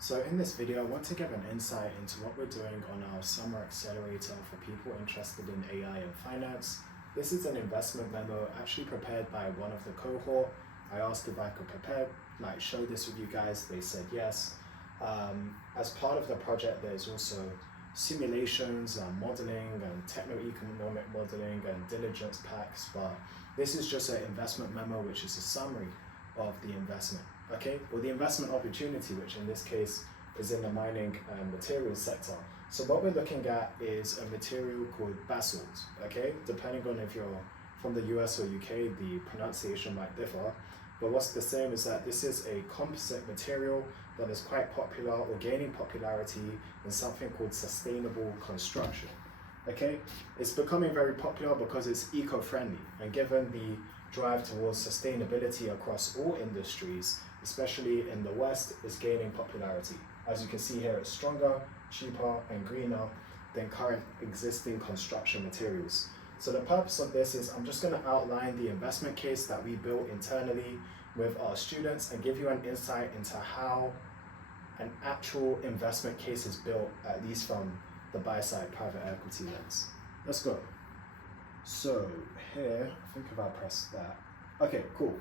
So in this video, I want to give an insight into what we're doing on our summer accelerator for people interested in AI and finance. This is an investment memo actually prepared by one of the cohort. I asked if I could show this with you guys. They said yes. As part of the project, there's also simulations, modeling, and techno-economic modeling, and diligence packs. But this is just an investment memo, which is a summary of the investment. Okay, or the investment opportunity, which in this case is in the mining and materials sector. So what we're looking at is a material called basalt. Okay, depending on if you're from the US or UK, the pronunciation might differ. But what's the same is that this is a composite material that is quite popular or gaining popularity in something called sustainable construction. Okay, it's becoming very popular because it's eco-friendly, and given the drive towards sustainability across all industries, especially in the West, is gaining popularity. As you can see here, it's stronger, cheaper, and greener than current existing construction materials. So the purpose of this is I'm just going to outline the investment case that we built internally with our students and give you an insight into how an actual investment case is built, at least from the buy-side private equity lens. Let's go. So here, I think if I press that. Okay, cool.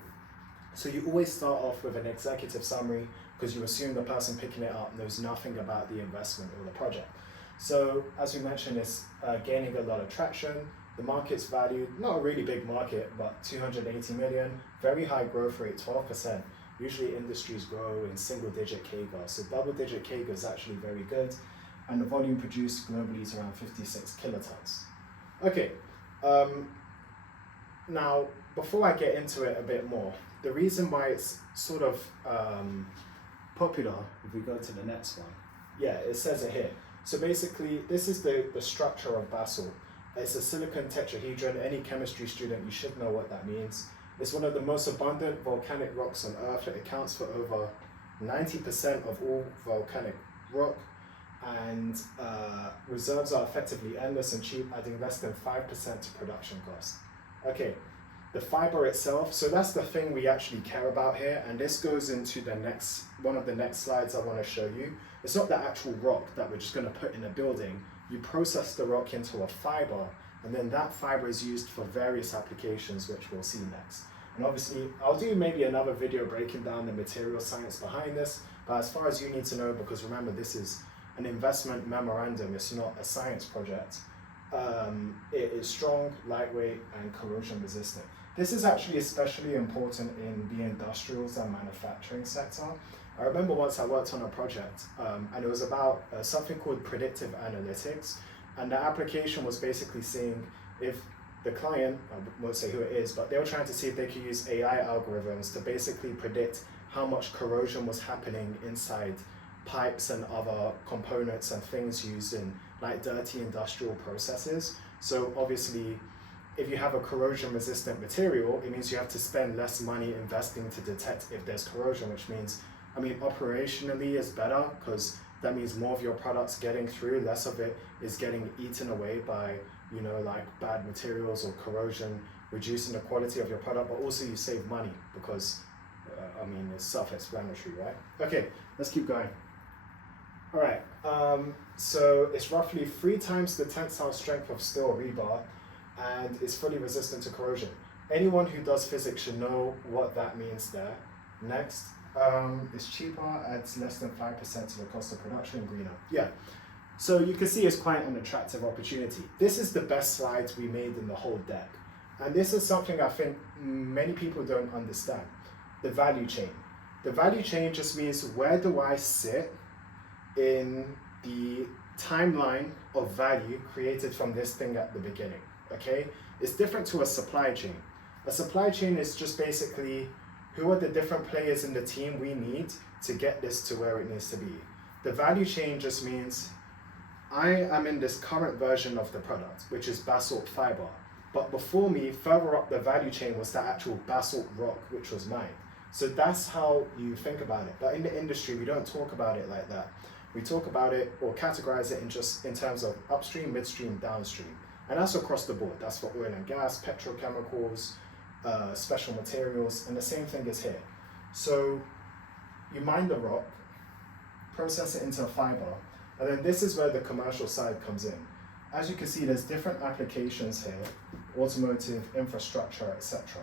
So you always start off with an executive summary because you assume the person picking it up knows nothing about the investment or the project. So as we mentioned, it's gaining a lot of traction. The market's valued, not a really big market, but 280 million, very high growth rate, 12%. Usually industries grow in single-digit CAGR, so double-digit CAGR is actually very good. And the volume produced globally is around 56 kilotons. Okay, now before I get into it a bit more, the reason why it's sort of popular, if we go to the next one, yeah, it says it here. So basically, this is the structure of basalt. It's a silicon tetrahedron. Any chemistry student, you should know what that means. It's one of the most abundant volcanic rocks on Earth. It accounts for over 90% of all volcanic rock, and reserves are effectively endless and cheap, adding less than 5% to production cost. Okay, the fiber itself, so that's the thing we actually care about here, and this goes into the next, one of the next slides I want to show you. It's not the actual rock that we're just going to put in a building. You process the rock into a fiber, and then that fiber is used for various applications, which we'll see next. And obviously, I'll do maybe another video breaking down the material science behind this, but as far as you need to know, because remember, this is an investment memorandum, it's not a science project. It is strong, lightweight, and corrosion resistant. This is actually especially important in the industrials and manufacturing sector. I remember once I worked on a project, and it was about something called predictive analytics, and the application was basically seeing if the client, I won't say who it is, but they were trying to see if they could use AI algorithms to basically predict how much corrosion was happening inside pipes and other components and things used in like dirty industrial processes. So obviously, if you have a corrosion resistant material, it means you have to spend less money investing to detect if there's corrosion, which means, I mean, operationally is better because that means more of your products getting through, less of it is getting eaten away by, you know, like bad materials or corrosion, reducing the quality of your product, but also you save money because, I mean, it's self-explanatory, right? Okay, let's keep going. All right, so it's roughly 3 times the tensile strength of steel rebar, and it's fully resistant to corrosion. Anyone who does physics should know what that means there. Next, it's cheaper, adds less than 5% to the cost of production, and greener. Yeah, so you can see it's quite an attractive opportunity. This is the best slides we made in the whole deck. And this is something I think many people don't understand, the value chain. The value chain just means where do I sit in the timeline of value created from this thing at the beginning, okay? It's different to a supply chain. A supply chain is just basically who are the different players in the team we need to get this to where it needs to be. The value chain just means I am in this current version of the product, which is basalt fiber. But before me, further up the value chain was the actual basalt rock, which was mine. So that's how you think about it. But in the industry, we don't talk about it like that. We talk about it or categorize it in terms of upstream, midstream, downstream. And that's across the board. That's for oil and gas, petrochemicals, special materials, and the same thing is here. So you mine the rock, process it into a fiber, and then this is where the commercial side comes in. As you can see, there's different applications here, automotive, infrastructure, etc.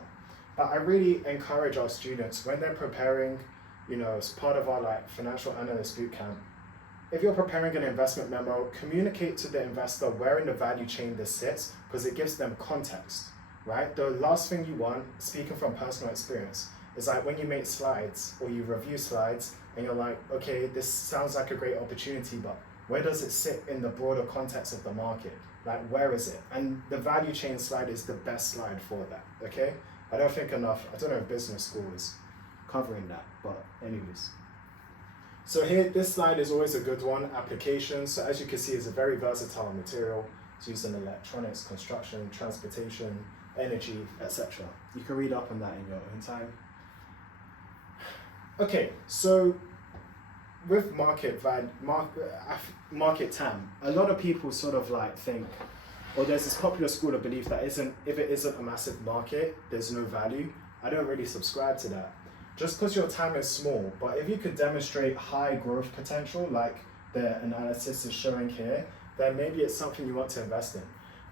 But I really encourage our students when they're preparing, as part of our financial analyst bootcamp, if you're preparing an investment memo, communicate to the investor where in the value chain this sits, because it gives them context, right? The last thing you want, speaking from personal experience, is when you make slides or you review slides and you're like, okay, this sounds like a great opportunity, but where does it sit in the broader context of the market? Where is it? And the value chain slide is the best slide for that, okay? I don't know if business school is covering that, but anyways. So here, this slide is always a good one, applications. So as you can see, it's a very versatile material. It's used in electronics, construction, transportation, energy, etc. You can read up on that in your own time. Okay, so with market TAM, a lot of people sort of think, or there's this popular school of belief that if it isn't a massive market, there's no value. I don't really subscribe to that. Just because your TAM is small, but if you could demonstrate high growth potential, like the analysis is showing here, then maybe it's something you want to invest in.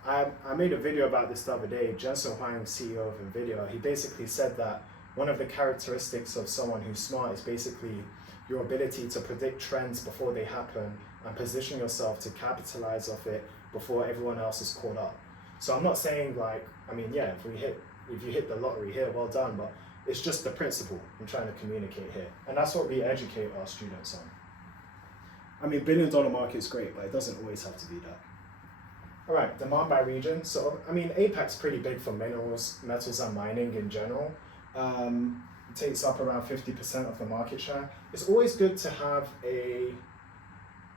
I made a video about this the other day. Jensen Huang, CEO of NVIDIA, he basically said that one of the characteristics of someone who's smart is basically your ability to predict trends before they happen and position yourself to capitalize off it before everyone else is caught up. So I'm not saying if you hit the lottery here, well done, but it's just the principle I'm trying to communicate here. And that's what we educate our students on. $1 billion market is great, but it doesn't always have to be that. All right, demand by region. So, APAC's pretty big for minerals, metals and mining in general. It takes up around 50% of the market share. It's always good to have a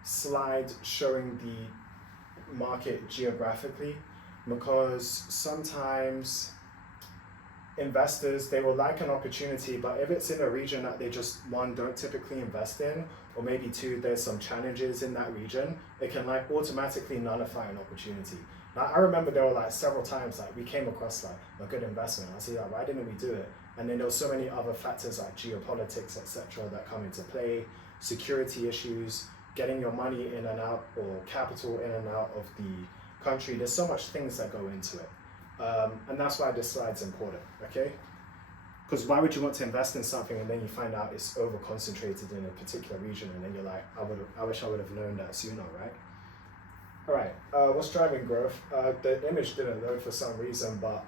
slide showing the market geographically, because sometimes investors, they will like an opportunity, but if it's in a region that they just, one, don't typically invest in, or maybe two, there's some challenges in that region, it can automatically nullify an opportunity. I remember there were several times we came across a good investment. I see why didn't we do it? And then there were so many other factors like geopolitics, etc., that come into play, security issues, getting your money in and out, or capital in and out of the country. There's so much things that go into it. And that's why this slide's important, okay? Because why would you want to invest in something and then you find out it's over concentrated in a particular region, and then you're like, I wish I would have known that sooner, right? All right, what's driving growth? The image didn't load for some reason, but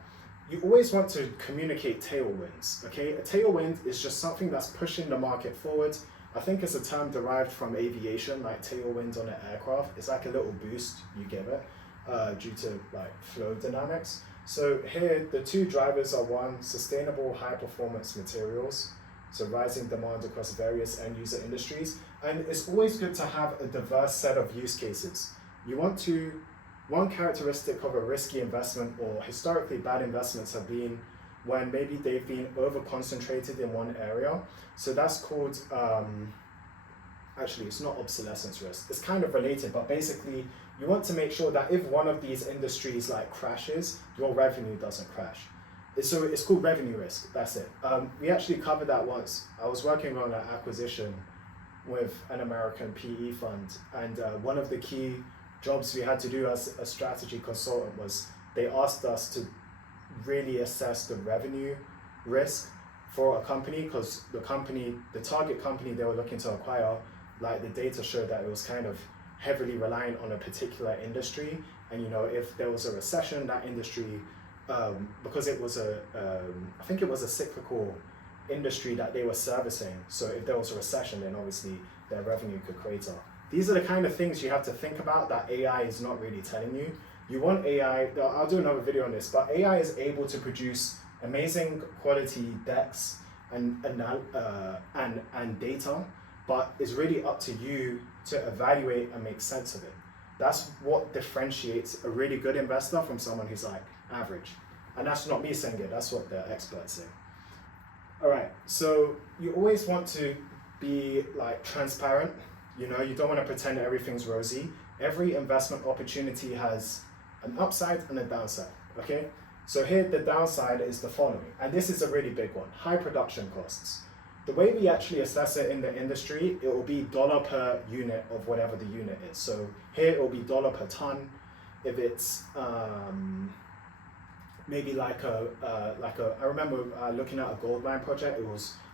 you always want to communicate tailwinds, okay? A tailwind is just something that's pushing the market forward. I think it's a term derived from aviation, like tailwind on an aircraft. It's like a little boost you give it due to flow dynamics. So here, the two drivers are one, sustainable high performance materials, so rising demand across various end user industries. And it's always good to have a diverse set of use cases. One characteristic of a risky investment or historically bad investments have been when maybe they've been over concentrated in one area. So that's called, actually it's not obsolescence risk, it's kind of related, but basically you want to make sure that if one of these industries crashes, your revenue doesn't crash. So it's called revenue risk, that's it. We actually covered that once. I was working on an acquisition with an American PE fund, and one of the key jobs we had to do as a strategy consultant was they asked us to really assess the revenue risk for a company, because the target company they were looking to acquire, the data showed that it was kind of heavily reliant on a particular industry, and if there was a recession, that industry, because it was I think it was a cyclical industry that they were servicing, so if there was a recession, then obviously their revenue could crater. These are the kind of things you have to think about that AI is not really telling you. You want AI, I'll do another video on this, but AI is able to produce amazing quality decks and data, but it's really up to you to evaluate and make sense of it. That's what differentiates a really good investor from someone who's average. And that's not me saying it, that's what the experts say. All right, so you always want to be transparent. You don't want to pretend that everything's rosy. Every investment opportunity has an upside and a downside, okay? So here the downside is the following, and this is a really big one, high production costs. the way we actually assess it in the industry, it will be dollar per unit of whatever the unit is. So here it will be dollar per ton. If it's maybe like I remember looking at a gold mine project,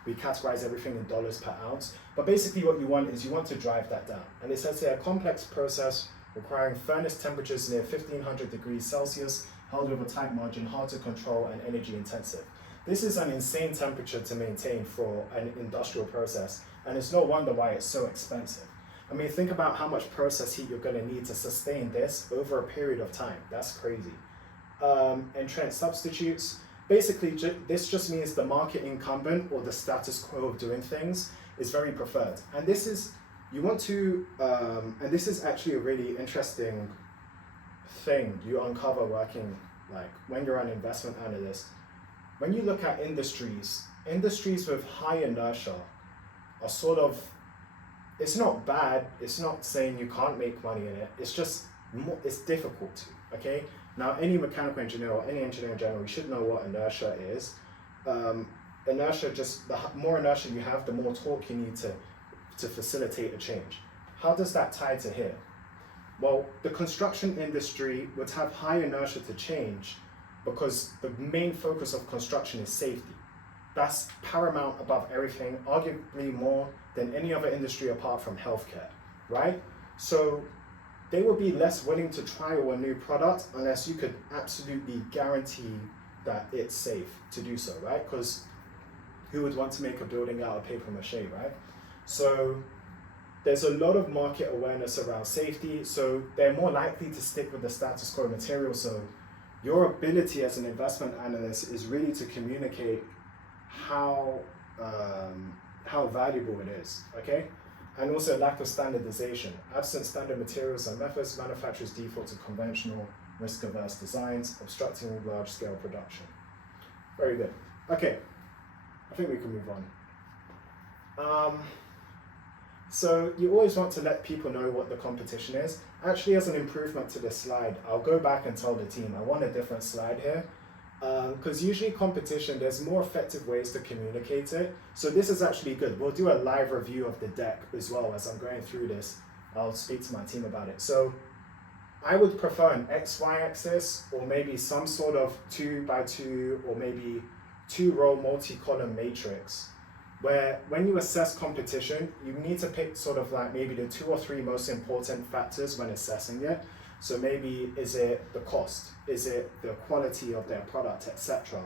we categorize everything in dollars per ounce. But basically what you want is you want to drive that down. And it says here, a complex process requiring furnace temperatures near 1500 degrees Celsius, held with a tight margin, hard to control and energy intensive. This is an insane temperature to maintain for an industrial process, and it's no wonder why it's so expensive. I mean, think about how much process heat you're going to need to sustain this over a period of time. That's crazy. Entrenched substitutes. Basically, this just means the market incumbent or the status quo of doing things is very preferred. And this is, you want to, and this is actually a really interesting thing you uncover working, like when you're an investment analyst. When you look at industries with high inertia are sort of, it's not bad, it's not saying you can't make money in it, it's just, it's difficult to, okay? Now, any mechanical engineer or any engineer in general, you should know what inertia is. Inertia, just the more inertia you have, the more torque you need to facilitate a change. How does that tie to here? Well, the construction industry would have high inertia to change because the main focus of construction is safety. That's paramount above everything, arguably more than any other industry apart from healthcare, right? So they would be less willing to trial a new product unless you could absolutely guarantee that it's safe to do so, right? Because who would want to make a building out of paper mache, right? So there's a lot of market awareness around safety, so they're more likely to stick with the status quo material. So your ability as an investment analyst is really to communicate how valuable it is, okay? And also lack of standardization. Absent standard materials and methods, manufacturers default to conventional risk-averse designs, obstructing large-scale production. Very good. Okay, I think we can move on. So you always want to let people know what the competition is. Actually, as an improvement to this slide, I'll go back and tell the team, I want a different slide here. Because usually competition, there's more effective ways to communicate it. So this is actually good. We'll do a live review of the deck as well as I'm going through this. I'll speak to my team about it. So I would prefer an XY axis or maybe some sort of 2x2 or maybe 2-row multi-column matrix, where when you assess competition, you need to pick sort of like maybe the 2 or 3 most important factors when assessing it. So maybe, is it the cost? Is it the quality of their product, etc.?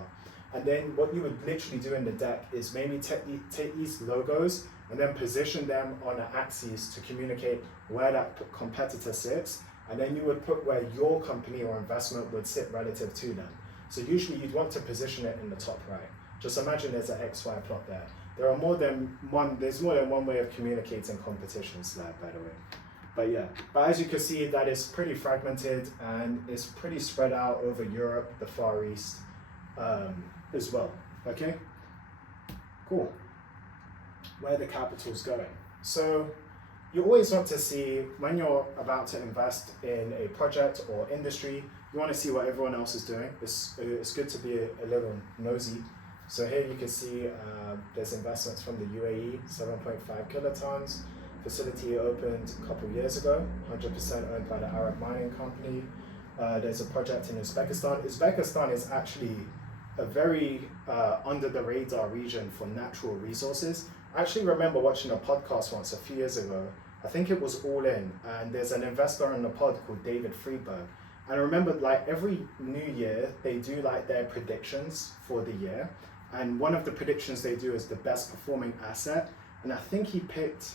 And then what you would literally do in the deck is maybe take these logos and then position them on an axis to communicate where that competitor sits. And then you would put where your company or investment would sit relative to them. So usually you'd want to position it in the top right. Just imagine there's an XY plot there. There's more than one way of communicating competition slide, by the way. But yeah, but as you can see, that is pretty fragmented and it's pretty spread out over Europe, the Far East as well, okay? Cool. Where the capital's going. So you always want to see, when you're about to invest in a project or industry, you want to see what everyone else is doing. It's good to be a little nosy. So here you can see there's investments from the UAE, 7.5 kilotons. Facility opened a couple of years ago, 100% owned by the Arab Mining Company. There's a project in Uzbekistan. Uzbekistan is actually a very under the radar region for natural resources. I actually remember watching a podcast once a few years ago. I think it was All In, and there's an investor on the pod called David Friedberg. And I remember like every new year, they do like their predictions for the year. And one of the predictions they do is the best performing asset. And I think he picked,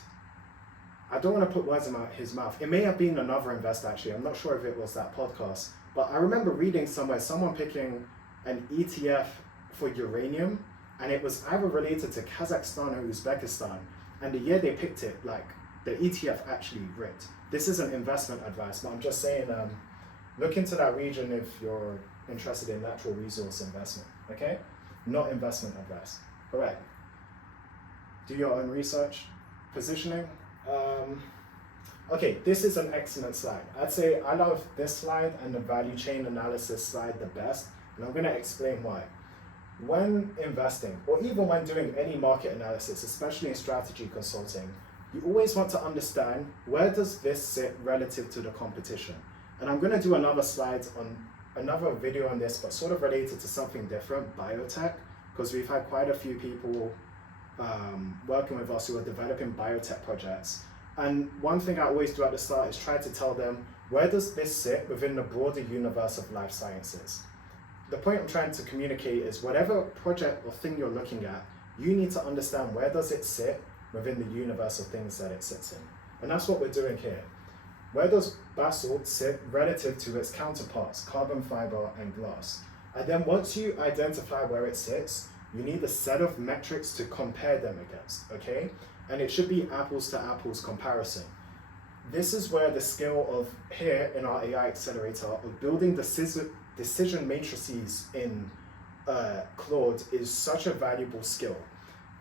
I don't want to put words in his mouth. It may have been another investor actually. I'm not sure if it was that podcast. But I remember reading somewhere, someone picking an ETF for uranium. And it was either related to Kazakhstan or Uzbekistan. And the year they picked it, like the ETF actually ripped. This isn't investment advice, but I'm just saying, look into that region if you're interested in natural resource investment, okay? Not investment advice. Correct. Do your own research. Positioning. Okay, this is an excellent slide. I'd say I love this slide and the value chain analysis slide the best, and I'm going to explain why. when investing, or even when doing any market analysis, especially in strategy consulting, you always want to understand, where does this sit relative to the competition? And I'm going to do another slide on another video on this, but sort of related to something different, biotech, because we've had quite a few people working with us who are developing biotech projects. And one thing I always do at the start is try to tell them, where does this sit within the broader universe of life sciences? The point I'm trying to communicate is, whatever project or thing you're looking at, you need to understand, where does it sit within the universe of things that it sits in. And that's what we're doing here. Where does basalt sit relative to its counterparts, carbon fiber and glass? And then once you identify where it sits, you need a set of metrics to compare them against, okay? And it should be apples to apples comparison. This is where the skill of, here in our AI accelerator, of building decision matrices in Claude is such a valuable skill.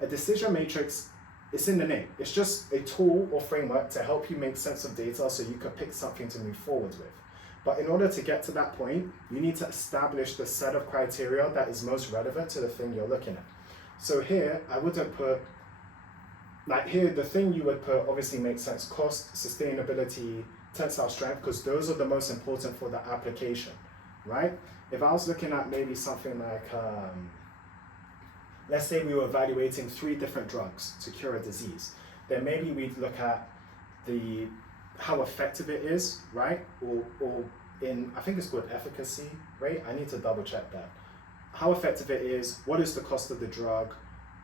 A decision matrix, it's in the name. It's just a tool or framework to help you make sense of data so you can pick something to move forward with. But in order to get to that point, you need to establish the set of criteria that is most relevant to the thing you're looking at. So here, I wouldn't put, like here, the thing you would put obviously makes sense: cost, sustainability, tensile strength, because those are the most important for the application, right? If I was looking at maybe something like, let's say we were evaluating 3 different drugs to cure a disease, then maybe we'd look at how effective it is, right? Or in, I think it's called efficacy, right? I need to double check that. How effective it is, what is the cost of the drug,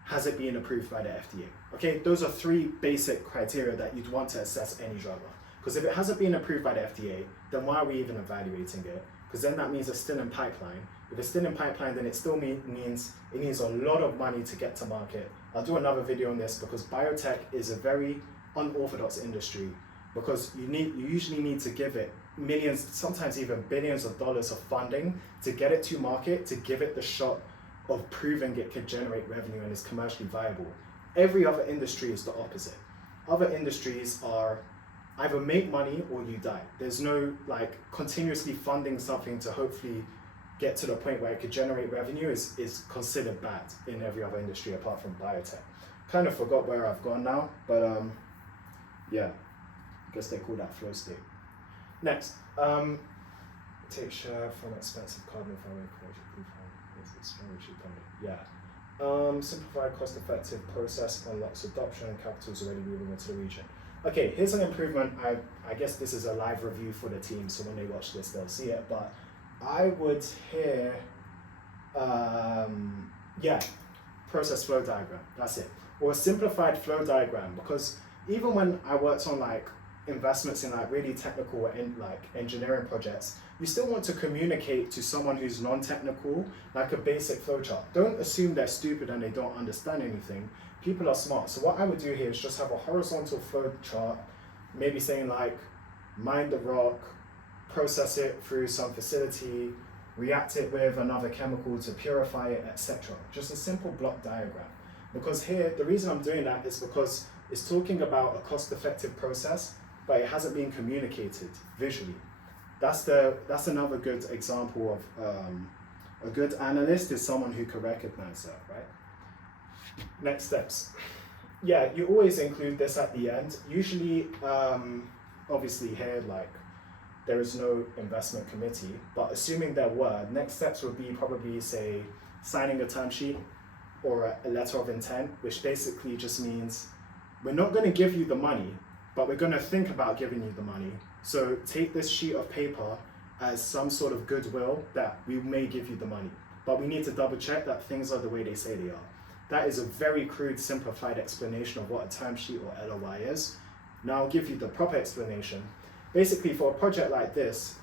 has it been approved by the FDA? Okay, those are 3 basic criteria that you'd want to assess any drug on. Because if it hasn't been approved by the FDA, then why are we even evaluating it? Because then that means it's still in pipeline. If it's still in pipeline, then it still means it needs a lot of money to get to market. I'll do another video on this, because biotech is a very unorthodox industry, because you usually need to give it millions, sometimes even billions of dollars of funding to get it to market, to give it the shot of proving it could generate revenue and is commercially viable. Every other industry is the opposite. Other industries are either make money or you die. There's no like continuously funding something to hopefully get to the point where it could generate revenue is considered bad in every other industry apart from biotech. Kind of forgot where I've gone now, but yeah, I guess they call that flow state. Next, take share from expensive carbon farming. Yeah. Simplified, cost-effective process unlocks adoption and capital is already moving into the region. Okay, here's an improvement. I guess this is a live review for the team, so when they watch this, they'll see it. But I would here, yeah, process flow diagram. That's it, or a simplified flow diagram. Because even when I worked on like investments in like really technical and like engineering projects, you still want to communicate to someone who's non-technical like a basic flowchart. Don't assume they're stupid and they don't understand anything. People are smart. So what I would do here is just have a horizontal flow chart, maybe saying like, mine the rock, process it through some facility, react it with another chemical to purify it, etc. Just a simple block diagram. Because here, the reason I'm doing that is because it's talking about a cost-effective process, but it hasn't been communicated visually. That's another good example of a good analyst is someone who can recognize that, right? Next steps. Yeah, you always include this at the end. Usually, obviously here, like, there is no investment committee, but assuming there were, next steps would be probably, say, signing a term sheet or a letter of intent, which basically just means we're not going to give you the money, but we're going to think about giving you the money. So take this sheet of paper as some sort of goodwill that we may give you the money, but we need to double check that things are the way they say they are. That is a very crude, simplified explanation of what a term sheet or LOI is. Now I'll give you the proper explanation. Basically, for a project like this,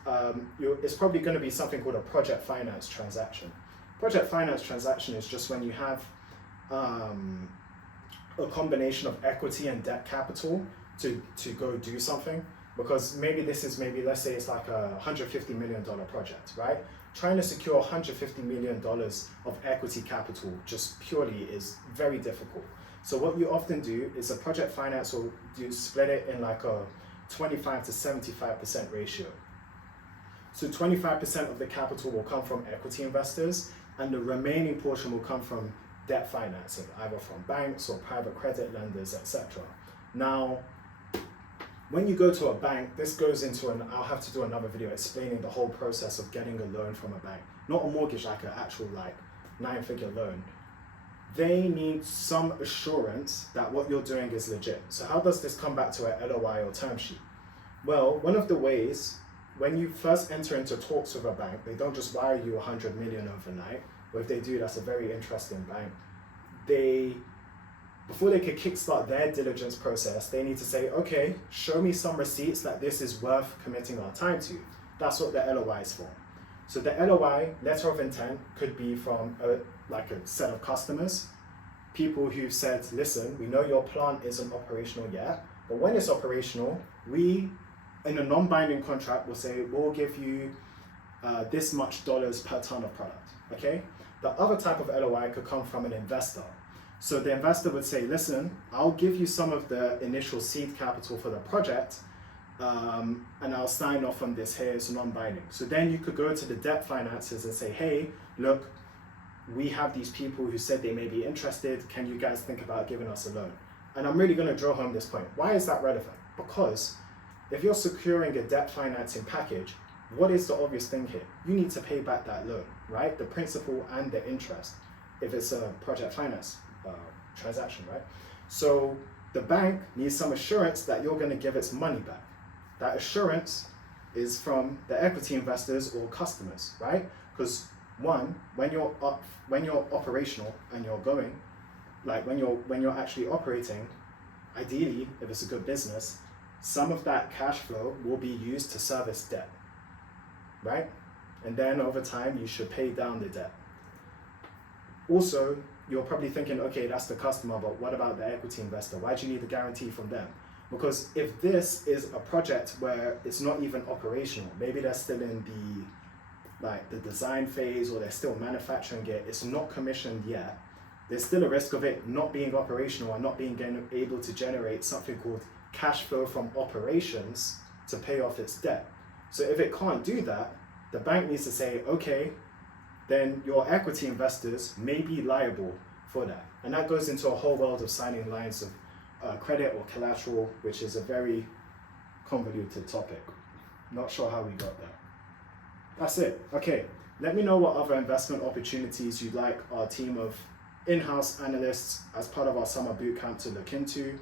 it's probably going to be something called a project finance transaction. Project finance transaction is just when you have a combination of equity and debt capital to go do something. Because let's say it's like a $150 million project, right? Trying to secure $150 million of equity capital just purely is very difficult. So what you often do is a project finance will split it in like a 25 to 75% ratio. So 25% of the capital will come from equity investors, and the remaining portion will come from debt financing, either from banks or private credit lenders, etc. Now, when you go to a bank, this goes into I'll have to do another video explaining the whole process of getting a loan from a bank. Not a mortgage, like an actual 9-figure loan. They need some assurance that what you're doing is legit. So how does this come back to an LOI or term sheet? Well, one of the ways, when you first enter into talks with a bank, they don't just wire you 100 million overnight, or if they do, that's a very interesting bank. Before they could kickstart their diligence process, they need to say, okay, show me some receipts that this is worth committing our time to. That's what the LOI is for. So the LOI, letter of intent, could be from a set of customers, people who've said, listen, we know your plant isn't operational yet, but when it's operational, we, in a non-binding contract, will say, we'll give you this much dollars per ton of product, okay? The other type of LOI could come from an investor. So the investor would say, listen, I'll give you some of the initial seed capital for the project, and I'll sign off on this here, it's non-binding. So then you could go to the debt financiers and say, hey, look, we have these people who said they may be interested, can you guys think about giving us a loan? And I'm really going to drill home this point. Why is that relevant? Because if you're securing a debt financing package, what is the obvious thing here? You need to pay back that loan, right? The principal and the interest, if it's a project finance transaction, right? So the bank needs some assurance that you're going to give its money back. That assurance is from the equity investors or customers, right? Because one, when you're operational and you're going, when you're actually operating, ideally, if it's a good business, some of that cash flow will be used to service debt, right? And then over time, you should pay down the debt. Also, you're probably thinking, okay, that's the customer, but what about the equity investor? Why do you need a guarantee from them? Because if this is a project where it's not even operational, maybe they're still in the design phase, or they're still manufacturing it, it's not commissioned yet, there's still a risk of it not being operational and not being able to generate something called cash flow from operations to pay off its debt. So if it can't do that, the bank needs to say, okay, then your equity investors may be liable for that. And that goes into a whole world of signing lines of credit or collateral, which is a very convoluted topic. Not sure how we got there. That's it. Okay, let me know what other investment opportunities you'd like our team of in-house analysts as part of our summer bootcamp to look into.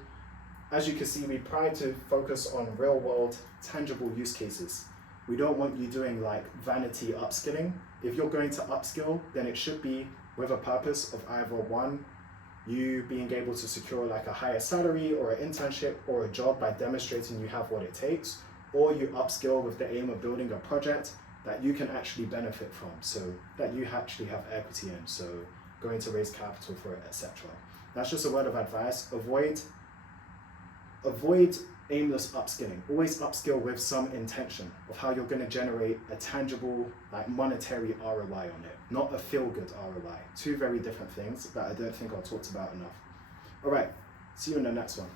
As you can see, we try to focus on real-world, tangible use cases. We don't want you doing vanity upskilling. If you're going to upskill, then it should be with a purpose of either one, you being able to secure a higher salary or an internship or a job by demonstrating you have what it takes, or you upskill with the aim of building a project that you can actually benefit from, so that you actually have equity in, so going to raise capital for it, etc. That's just a word of advice. Avoid aimless upskilling. Always upskill with some intention of how you're going to generate a tangible, monetary ROI on it, not a feel-good ROI. Two very different things that I don't think are talked about enough. All right, see you in the next one.